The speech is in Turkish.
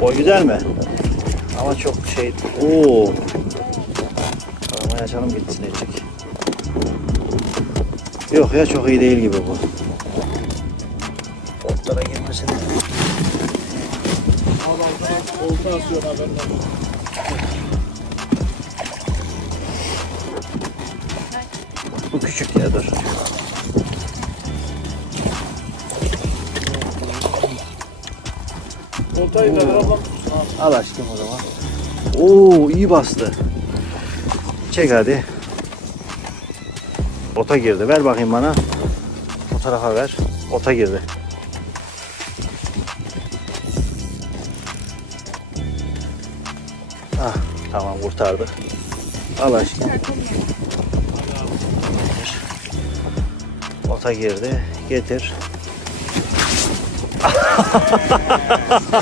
Boy güzel mi? Ama çok şey... Oo. Aramayı açalım gitsin edecek. Yok ya çok iyi değil gibi bu. Otlara girmesin. Olta asıyor haberin. Bu küçük ya dur. Oltayı ver ablam. Al aşkım o zaman. Oo iyi bastı. Çek hadi. Ota girdi. Ver bakayım bana. O tarafa ver. Ota girdi. Ah tamam kurtardık. Al aşkım. Ota girdi. Getir.